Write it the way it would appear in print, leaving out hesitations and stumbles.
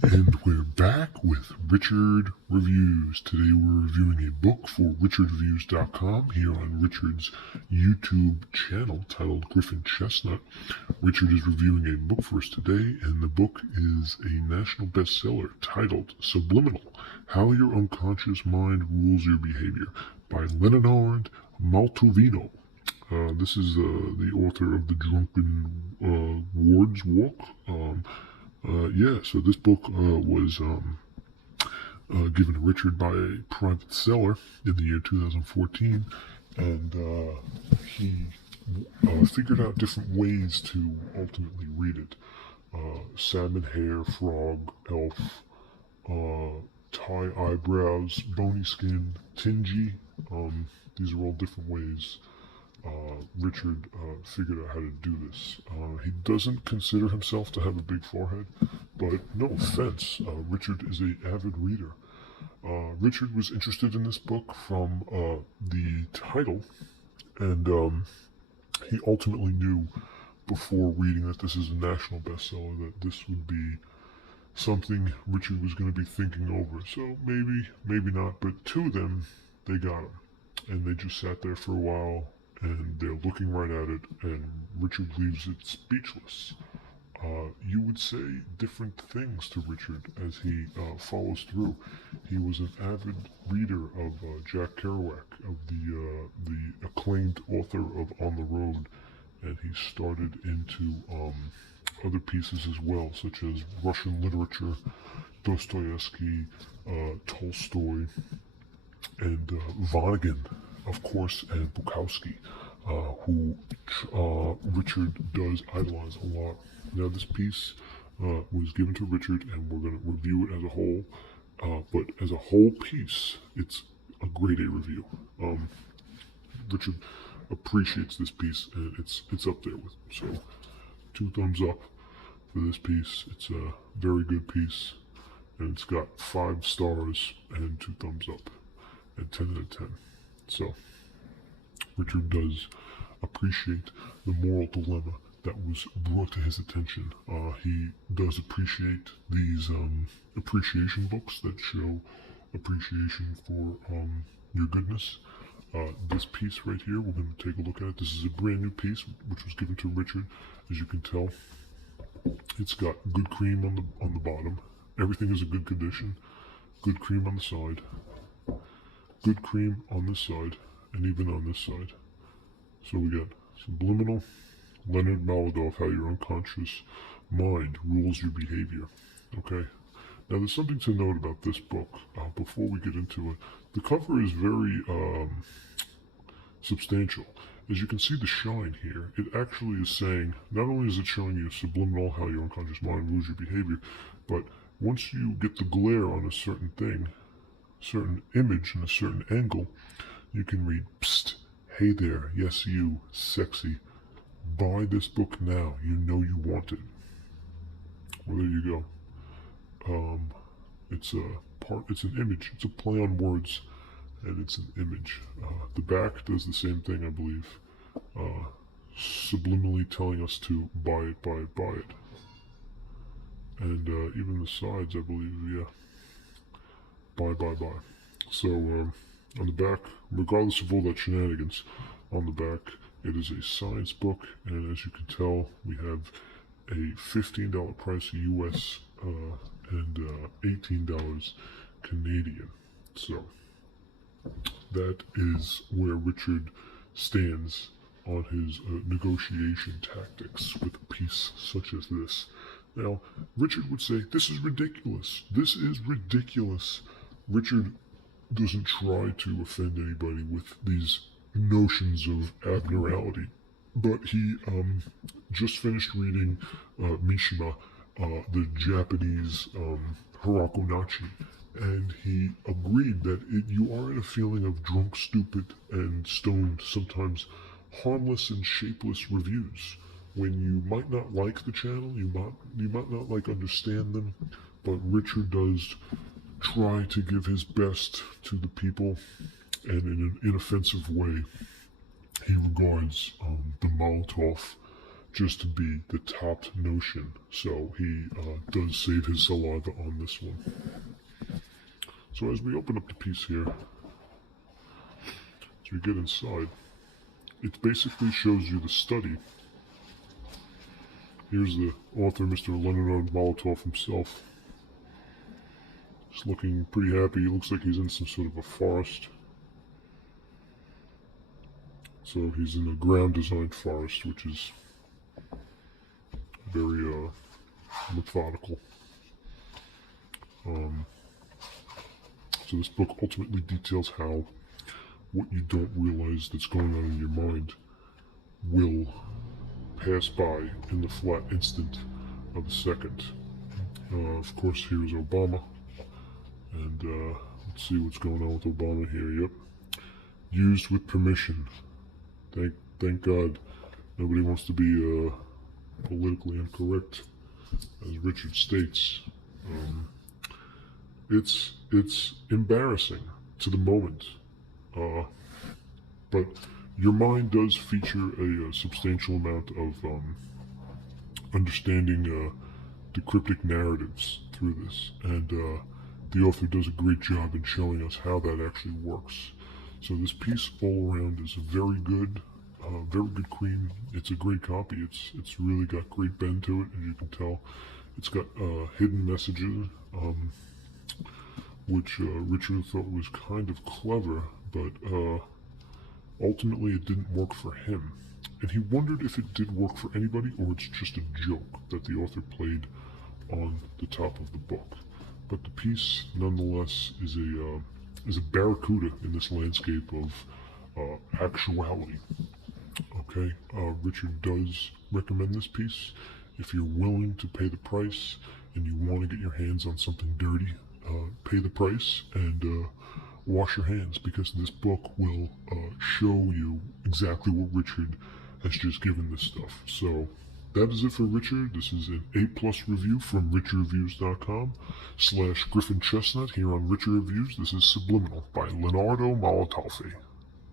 And we're back with Richard Reviews. Today we're reviewing a book for richardreviews.com here on Richard's YouTube channel titled Griffin Chestnut. Richard is reviewing a book for us today, and the book is a national bestseller titled Subliminal: How Your Unconscious Mind Rules Your Behavior by Leonard Mlodinow. This is the author of The Drunken Ward's Walk. So this book was given to Richard by a private seller in the year 2014, and he figured out different ways to ultimately read it. Salmon hair, frog, elf, tie eyebrows, bony skin, tingy. These are all different ways Richard figured out how to do this. He doesn't consider himself to have a big forehead, but no offense, Richard is an avid reader. Richard was interested in this book from the title, and he ultimately knew before reading that this is a national bestseller that this would be something Richard was going to be thinking over. So maybe not, but two of them, they got him. And they just sat there for a while, and they're looking right at it, and Richard leaves it speechless. You would say different things to Richard as he follows through. He was an avid reader of Jack Kerouac, of the acclaimed author of On the Road, and he started into other pieces as well, such as Russian literature, Dostoevsky, Tolstoy, and Vonnegut, of course, and Bukowski, who Richard does idolize a lot. Now, this piece was given to Richard, and we're going to review it as a whole. But as a whole piece, it's a grade A review. Richard appreciates this piece, and it's up there with him. So, 2 thumbs up for this piece. It's a very good piece, and it's got 5 stars and 2 thumbs up, and 10 out of 10. So, Richard does appreciate the moral dilemma that was brought to his attention. He does appreciate these appreciation books that show appreciation for your goodness. This piece right here, we're going to take a look at it. This is a brand new piece which was given to Richard. As you can tell, it's got good cream on the bottom. Everything is in good condition. Good cream on the side. Good cream on this side, and even on this side. So we got Subliminal, Leonard Mlodinow, How Your Unconscious Mind Rules Your Behavior. Okay. Now there's something to note about this book before we get into it. The cover is very substantial. As you can see the shine here, it actually is saying, not only is it showing you subliminal, how your unconscious mind rules your behavior, but once you get the glare on a certain thing, certain image in a certain angle, you can read, "Psst, hey there, yes you, sexy, buy this book now, you know you want it." Well, there you go. It's an image, it's a play on words, and it's an image. The back does the same thing, I believe, subliminally telling us to buy it, buy it, buy it. And even the sides, I believe, yeah, buy, buy, buy. So on the back, regardless of all that shenanigans, on the back it is a science book, and as you can tell, we have a $15 price US and $18 Canadian. So that is where Richard stands on his negotiation tactics with a piece such as this. Now, Richard would say, this is ridiculous. This is ridiculous. Richard doesn't try to offend anybody with these notions of abnormality, but he just finished reading Mishima, the Japanese Hirakonachi, and he agreed that you are in a feeling of drunk, stupid, and stoned, sometimes harmless and shapeless reviews, when you might not like the channel, you might not like understand them, but Richard does try to give his best to the people, and in an inoffensive way, he regards the Molotov just to be the top notion. So he does save his saliva on this one. So as we open up the piece here, as we get inside, it basically shows you the study. Here's the author, Mr. Leonard Mlodinow himself. Just looking pretty happy. He looks like he's in some sort of a forest. So he's in a ground designed forest, which is very methodical. So this book ultimately details how what you don't realize that's going on in your mind will pass by in the flat instant of a second. Of course, here's Obama. And let's see what's going on with Obama here. Yep. Used with permission. Thank God nobody wants to be politically incorrect, as Richard states. It's embarrassing to the moment, but your mind does feature a substantial amount of understanding the cryptic narratives through this, and the author does a great job in showing us how that actually works. So this piece all around is very good queen. It's a great copy. It's really got great bend to it, as you can tell. It's got hidden messages, which Richard thought was kind of clever, but ultimately it didn't work for him. And he wondered if it did work for anybody, or it's just a joke that the author played on the top of the book. But the piece, nonetheless, is a barracuda in this landscape of actuality. Okay, Richard does recommend this piece. If you're willing to pay the price and you want to get your hands on something dirty, pay the price and wash your hands, because this book will show you exactly what Richard has just given this stuff. So that is it for Richard. This is an A+ review from richardreviews.com/Griffin Chestnut here on Richard Reviews. This is Subliminal by Leonard Mlodinow.